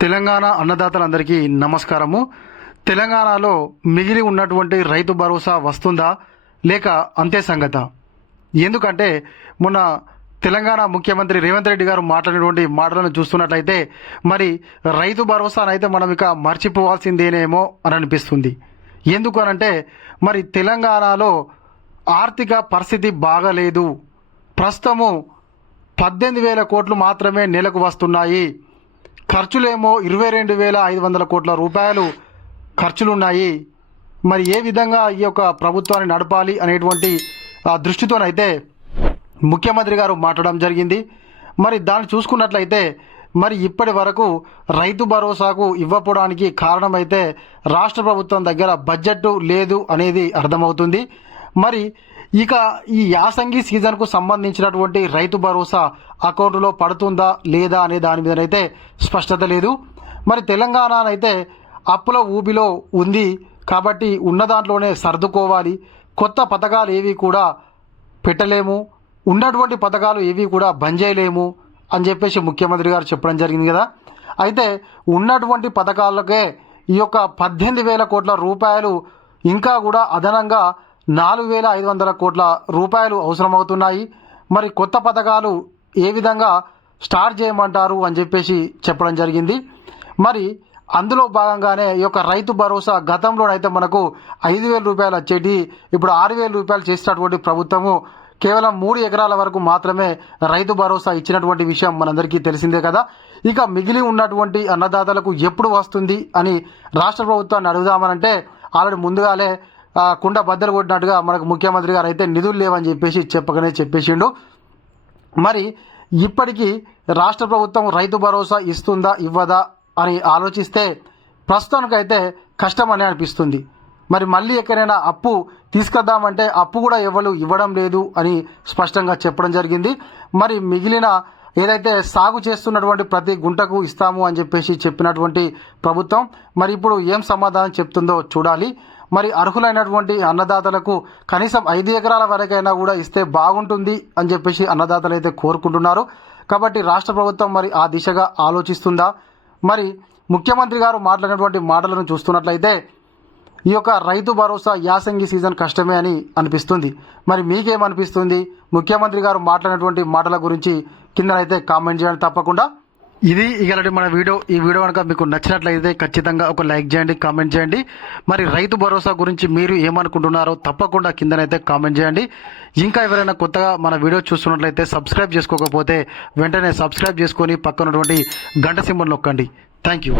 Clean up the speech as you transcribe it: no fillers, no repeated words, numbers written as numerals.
తెలంగాణ అన్నదాతలందరికీ నమస్కారము. తెలంగాణలో మిగిలి ఉన్నటువంటి రైతు భరోసా వస్తుందా లేక అంతే సంగత? ఎందుకంటే మొన్న తెలంగాణ ముఖ్యమంత్రి రేవంత్ రెడ్డి గారు మాట్లాడినటువంటి మాటలను చూస్తున్నట్లయితే మరి రైతు భరోసానైతే మనం ఇక మర్చిపోవాల్సిందేనేమో అని అనిపిస్తుంది. ఎందుకు అనంటే మరి తెలంగాణలో ఆర్థిక పరిస్థితి బాగలేదు. ప్రస్తుతము 18,000 కోట్లు మాత్రమే నెలకు వస్తున్నాయి. ఖర్చులేమో 22,500 కోట్ల రూపాయలు ఖర్చులున్నాయి. మరి ఏ విధంగా ఈ యొక్క ప్రభుత్వాన్ని నడపాలి అనేటువంటి దృష్టితోనైతే ముఖ్యమంత్రి గారు మాట్లాడడం జరిగింది. మరి దాన్ని చూసుకున్నట్లయితే మరి ఇప్పటి వరకు రైతు భరోసాకు ఇవ్వకపోవడానికి కారణమైతే రాష్ట్ర ప్రభుత్వం దగ్గర బడ్జెట్ లేదు అనేది అర్థమవుతుంది. మరి ఇక ఈ యాసంగి సీజన్కు సంబంధించినటువంటి రైతు భరోసా అకౌంట్లో పడుతుందా లేదా అనే దాని మీదనైతే స్పష్టత లేదు. మరి తెలంగాణనైతే అప్పుల ఊబిలో ఉంది కాబట్టి ఉన్న దాంట్లోనే సర్దుకోవాలి. కొత్త పథకాలు ఏవి కూడా పెట్టలేము, ఉన్నటువంటి పథకాలు ఏవి కూడా బంద్ చేయలేము అని చెప్పేసి ముఖ్యమంత్రి గారు చెప్పడం జరిగింది కదా. అయితే ఉన్నటువంటి పథకాలకే ఈ యొక్క 18,000 కోట్ల రూపాయలు ఇంకా కూడా అదనంగా 4,500 కోట్ల రూపాయలు అవసరమవుతున్నాయి. మరి కొత్త పథకాలు ఏ విధంగా స్టార్ట్ చేయమంటారు అని చెప్పేసి చెప్పడం జరిగింది. మరి అందులో భాగంగానే ఈ యొక్క రైతు భరోసా గతంలోనైతే మనకు 5,000 రూపాయలు వచ్చేటి, ఇప్పుడు 6,000 రూపాయలు చేసినటువంటి ప్రభుత్వము కేవలం 3 ఎకరాల వరకు మాత్రమే రైతు భరోసా ఇచ్చినటువంటి విషయం మనందరికీ తెలిసిందే కదా. ఇక మిగిలి ఉన్నటువంటి అన్నదాతలకు ఎప్పుడు వస్తుంది అని రాష్ట్ర ప్రభుత్వాన్ని అడుగుదామనంటే ఆల్రెడీ ముందుగానే కుండ బద్దలు కొట్టినట్టుగా మనకు ముఖ్యమంత్రి గారు అయితే నిధులు లేవని చెప్పేసి చెప్పేసిండు. మరి ఇప్పటికీ రాష్ట్ర ప్రభుత్వం రైతు భరోసా ఇస్తుందా ఇవ్వదా అని ఆలోచిస్తే ప్రస్తుతానికైతే కష్టమని అనిపిస్తుంది. మరి మళ్ళీ ఎక్కడైనా అప్పు తీసుకొద్దామంటే అప్పు కూడా ఎవరు ఇవ్వడం లేదు అని స్పష్టంగా చెప్పడం జరిగింది. మరి మిగిలిన ఏదైతే సాగు చేస్తున్నటువంటి ప్రతి గుంటకు ఇస్తాము అని చెప్పేసి చెప్పినటువంటి ప్రభుత్వం మరి ఇప్పుడు ఏం సమాధానం చెప్తుందో చూడాలి. మరి అర్హులైనటువంటి అన్నదాతలకు కనీసం 5 ఎకరాల వరకైనా కూడా ఇస్తే బాగుంటుంది అని చెప్పేసి అన్నదాతలు అయితే కోరుకుంటున్నారు. కాబట్టి రాష్ట్ర ప్రభుత్వం మరి ఆ దిశగా ఆలోచిస్తుందా? మరి ముఖ్యమంత్రి గారు మాట్లాడినటువంటి మాటలను చూస్తున్నట్లయితే ఈ యొక్క రైతు భరోసా యాసంగి సీజన్ కష్టమే అని అనిపిస్తుంది. మరి మీకేమనిపిస్తుంది? ముఖ్యమంత్రి గారు మాట్లాడినటువంటి మాటల గురించి కిందనైతే కామెంట్ చేయండి తప్పకుండా. ఇది ఇలాంటి మన వీడియో. ఈ వీడియో కనుక మీకు నచ్చినట్లయితే ఖచ్చితంగా ఒక లైక్ చేయండి, కామెంట్ చేయండి. మరి రైతు భరోసా గురించి మీరు ఏమనుకుంటున్నారో తప్పకుండా కిందనైతే కామెంట్ చేయండి. ఇంకా ఎవరైనా కొత్తగా మన వీడియో చూస్తున్నట్లయితే సబ్స్క్రైబ్ చేసుకోకపోతే వెంటనే సబ్స్క్రైబ్ చేసుకొని పక్కనటువంటి గంట సింబల్ నొక్కండి. Thank you.